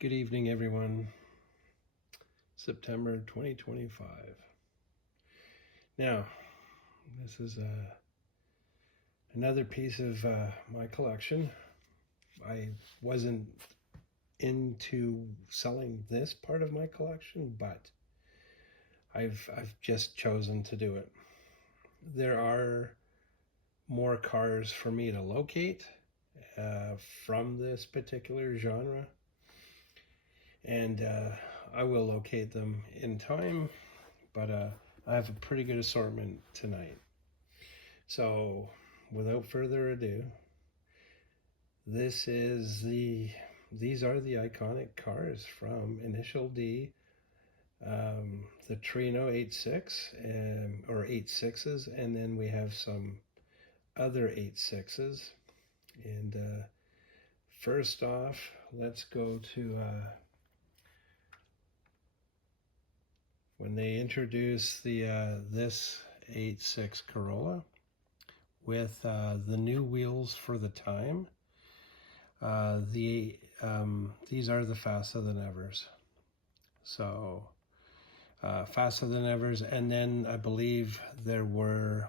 Good evening, everyone. September 2025. Now, this is another piece of my collection. I wasn't into selling this part of my collection, but I've just chosen to do it. There are more cars for me to locate from this particular genre, and I will locate them in time, but I have a pretty good assortment tonight. So without further ado, these are the iconic cars from Initial D, the Trino 86 or 86s, and then we have some other 86s. And first off, let's go to when they introduced the this 86 Corolla with the new wheels for the time. These are the faster than evers. So faster than evers, and then I believe there were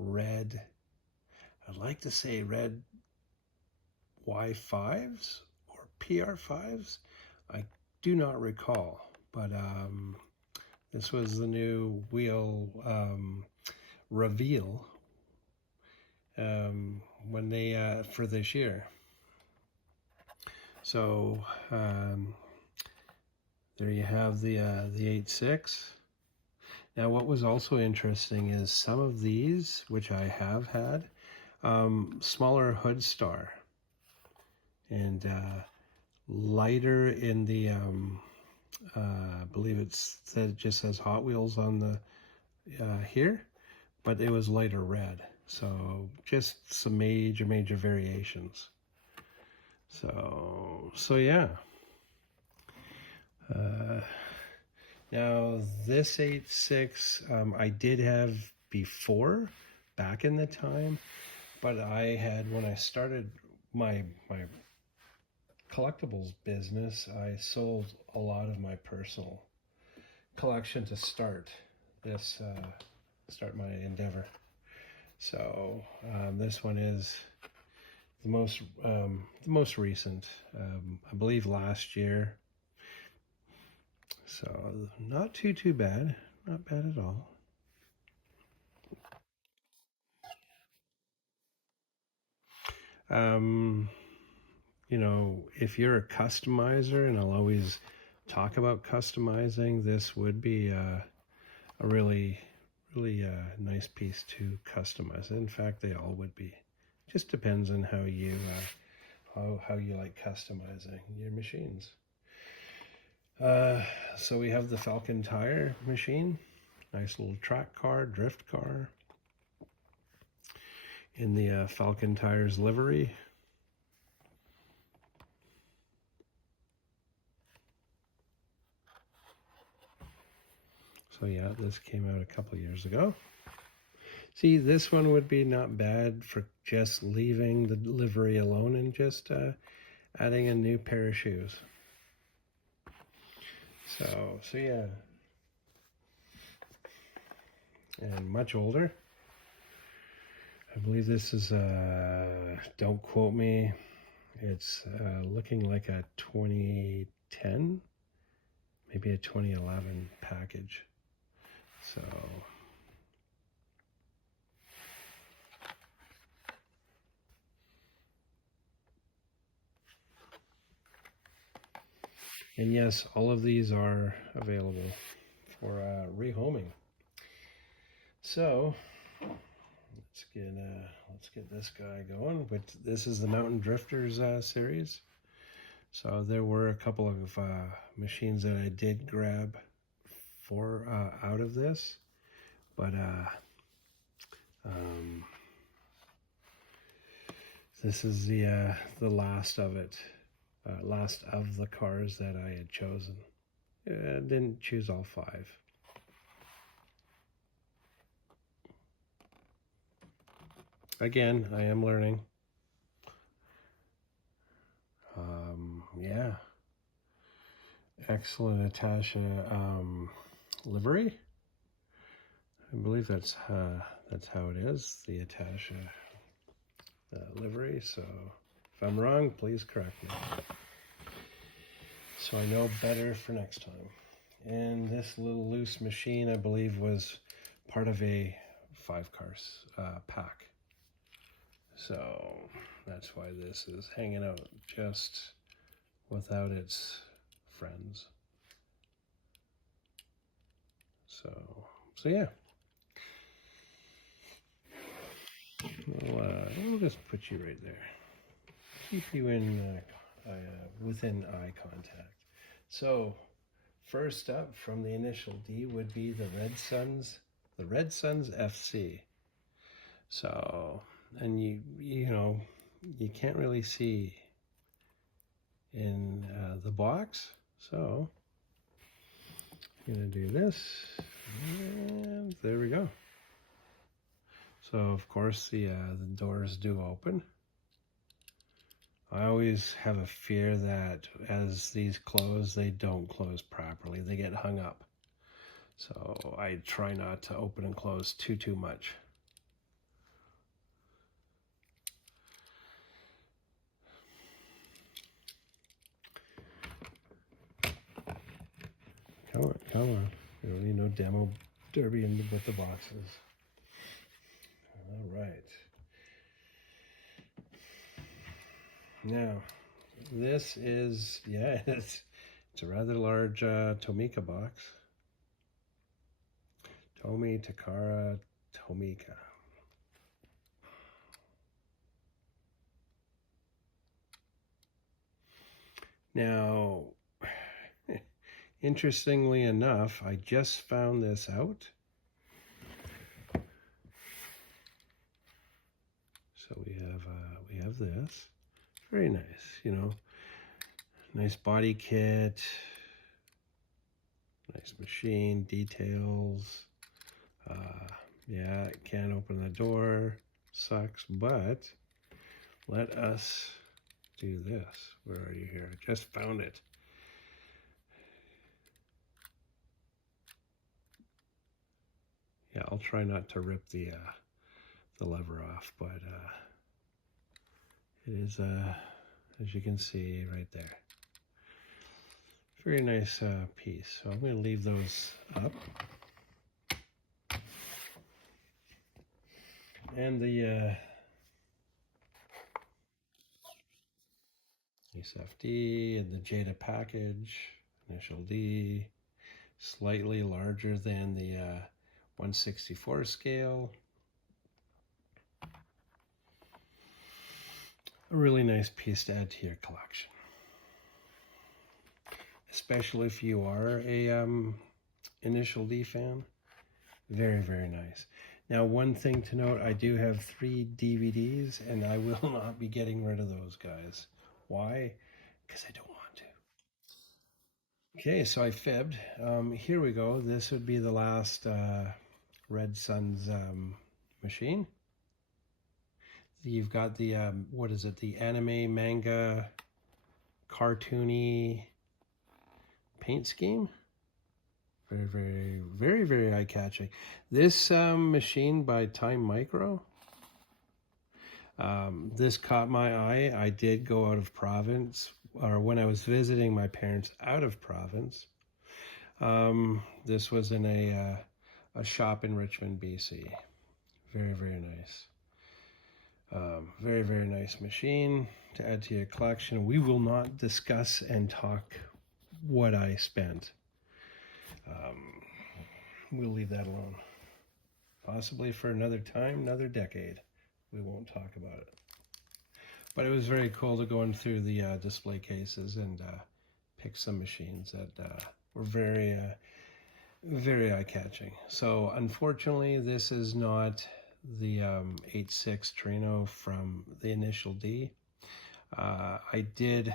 red. I'd like to say red Y5s or PR5s. I do not recall, but this was the new wheel reveal when they for this year. So there you have the 86. Now, what was also interesting is some of these, which I have had, smaller hood star and lighter in the I believe it just says Hot Wheels on the here, but it was lighter red. So just some major variations. So yeah. Now this 86 I did have before, back in the time, but I had, when I started my collectibles business, I sold a lot of my personal collection to start my endeavor. So this one is the most recent, I believe last year. So not too bad, not bad at all. You know, if you're a customizer, and I'll always talk about customizing, this would be a really nice piece to customize. In fact, they all would be. Just depends on how you like customizing your machines. So we have the Falcon tire machine, nice little track car, drift car, in the Falcon tires livery. So yeah, this came out a couple years ago. See, this one would be not bad for just leaving the livery alone and just adding a new pair of shoes. So yeah. And much older. I believe this is, don't quote me, it's looking like a 2010, maybe a 2011 package. So and yes, all of these are available for rehoming. So let's get this guy going. But this is the Mountain Drifters series. So there were a couple of machines that I did grab for out of this, but this is the last of it, last of the cars that I had chosen. I didn't choose all 5. Again, I am learning. yeah, excellent Atasha livery. I believe that's how it is, the Atasha livery. So if I'm wrong, please correct me, so I know better for next time. And this little loose machine, I believe, was part of a 5-car pack. So that's why this is hanging out just without its friends. So yeah. We'll just put you right there. Keep you in within eye contact. So first up from the initial D would be the Red Suns FC. So, and you know, you can't really see in the box. So I'm gonna do this, and there we go. So of course the doors do open. I always have a fear that as these close, they don't close properly. They get hung up. So I try not to open and close too much. Come on. Really no demo derby with the boxes. All right. Now, this is, yeah, it's a rather large Tomica box. Tomi, Takara, Tomica. Now, interestingly enough, I just found this out. So we have this. Very nice, you know. Nice body kit. Nice machine, details. Yeah, can't open the door. Sucks, but let us do this. Where are you here? I just found it. Yeah, I'll try not to rip the lever off, but it is, as you can see right there, very nice piece. So I'm going to leave those up. And the SFD and the Jada package, initial D, slightly larger than the 1/64 scale. A really nice piece to add to your collection, especially if you are a initial D fan. Very, very nice. Now, one thing to note, I do have 3 DVDs, and I will not be getting rid of those guys. Why? Because I don't want to. Okay, so I fibbed. Here we go. This would be the last Red Suns machine. You've got the, what is it, the anime, manga, cartoony paint scheme. Very, very, very, very eye-catching. This machine by Time Micro, this caught my eye. I did go out of province, or when I was visiting my parents out of province. This was in a shop in Richmond, BC. Very, very nice. Very, very nice machine to add to your collection. We will not discuss and talk what I spent. We'll leave that alone. Possibly for another time, another decade. We won't talk about it. But it was very cool to go in through the display cases and pick some machines that were very, very eye-catching. So unfortunately, this is not the 86 Torino from the initial D. I did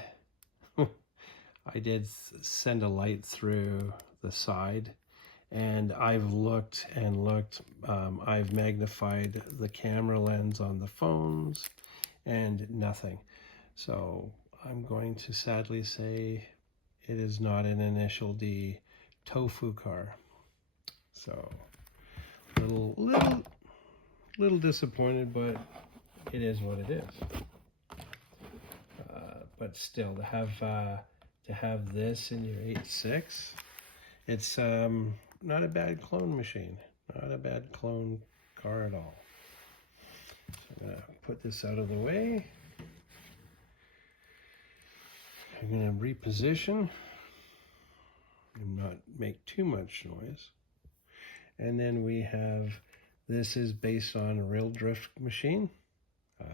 send a light through the side, and I've looked and looked. I've magnified the camera lens on the phones and nothing. So I'm going to sadly say it is not an initial D tofu car. So little disappointed, but it is what it is. But still, to have this in your 86, it's not a bad clone machine, not a bad clone car at all. So I'm gonna put this out of the way. I'm gonna reposition and not make too much noise. And then we have, this is based on a real drift machine.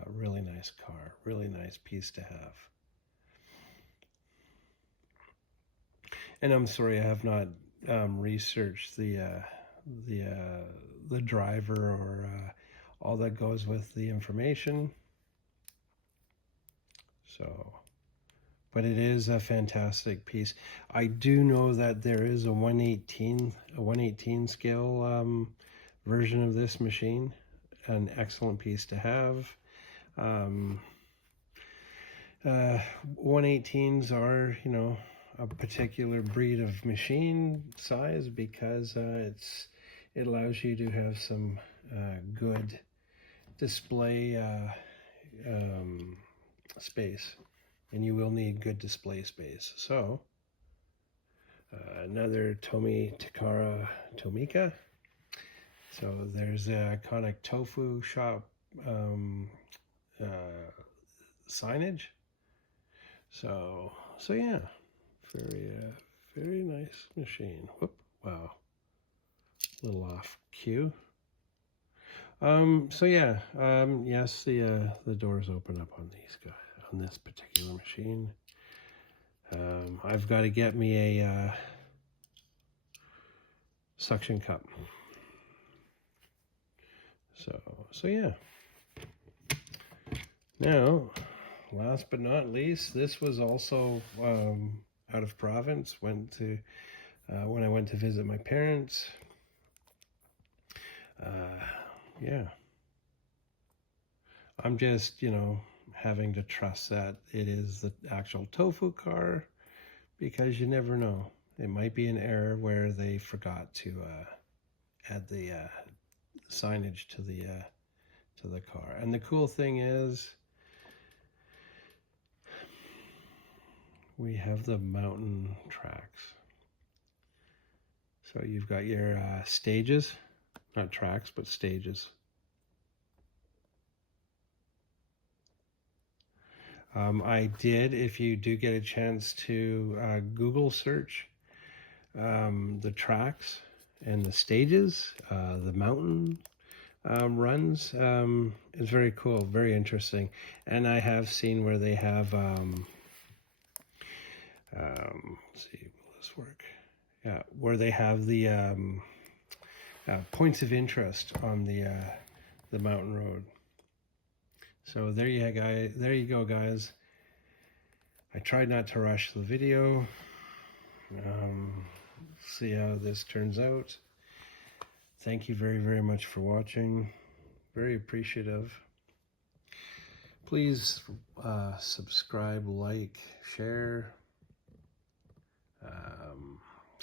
Really nice car, really nice piece to have. And I'm sorry, I have not researched the driver or all that goes with the information. So, but it is a fantastic piece. I do know that there is a 118 scale version of this machine. An excellent piece to have. 118s are, you know, a particular breed of machine size because it allows you to have some good display space, and you will need good display space. So another Takara Tomica. So there's the iconic tofu shop signage. So yeah, very nice machine. Whoop, wow, a little off cue. So yeah, yes, the doors open up on these guys, on this particular machine. I've got to get me a suction cup. So yeah. Now, last but not least, this was also out of province. Went to when I went to visit my parents. Yeah, I'm just, you know, having to trust that it is the actual tofu car, because you never know. It might be an error where they forgot to add the signage to the car. And the cool thing is, we have the mountain tracks. So you've got your stages, not tracks, but stages. I did, if you do get a chance to Google search the tracks and the stages, the mountain runs, is very cool, very interesting. And I have seen where they have, let's see, will this work? Yeah, where they have the points of interest on the mountain road. So there you go, guys. I tried not to rush the video. See how this turns out. Thank you very much for watching. Very appreciative. Please subscribe, like, share.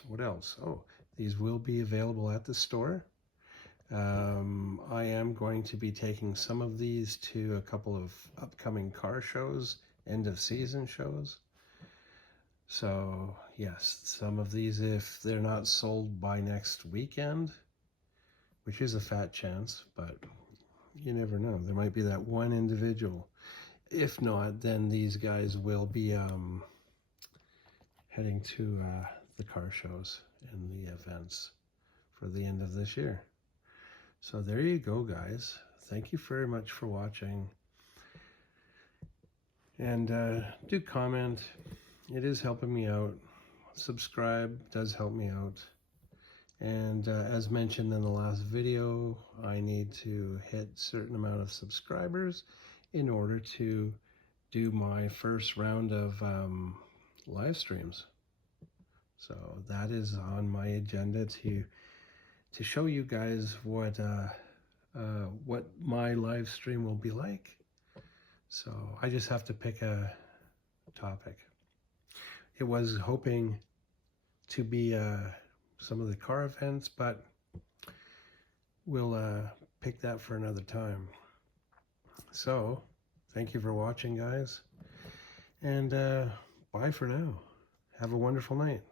What else? Oh, these will be available at the store. I am going to be taking some of these to a couple of upcoming car shows, end of season shows. So yes, some of these, if they're not sold by next weekend, which is a fat chance, but you never know. There might be that one individual. If not, then these guys will be heading to the car shows and the events for the end of this year. So there you go, guys. Thank you very much for watching. And do comment. It is helping me out. Subscribe does help me out. And as mentioned in the last video, I need to hit a certain amount of subscribers in order to do my first round of live streams. So that is on my agenda to show you guys what my live stream will be like. So I just have to pick a topic. It was hoping to be some of the car events, but we'll pick that for another time. So, thank you for watching, guys, and bye for now. Have a wonderful night.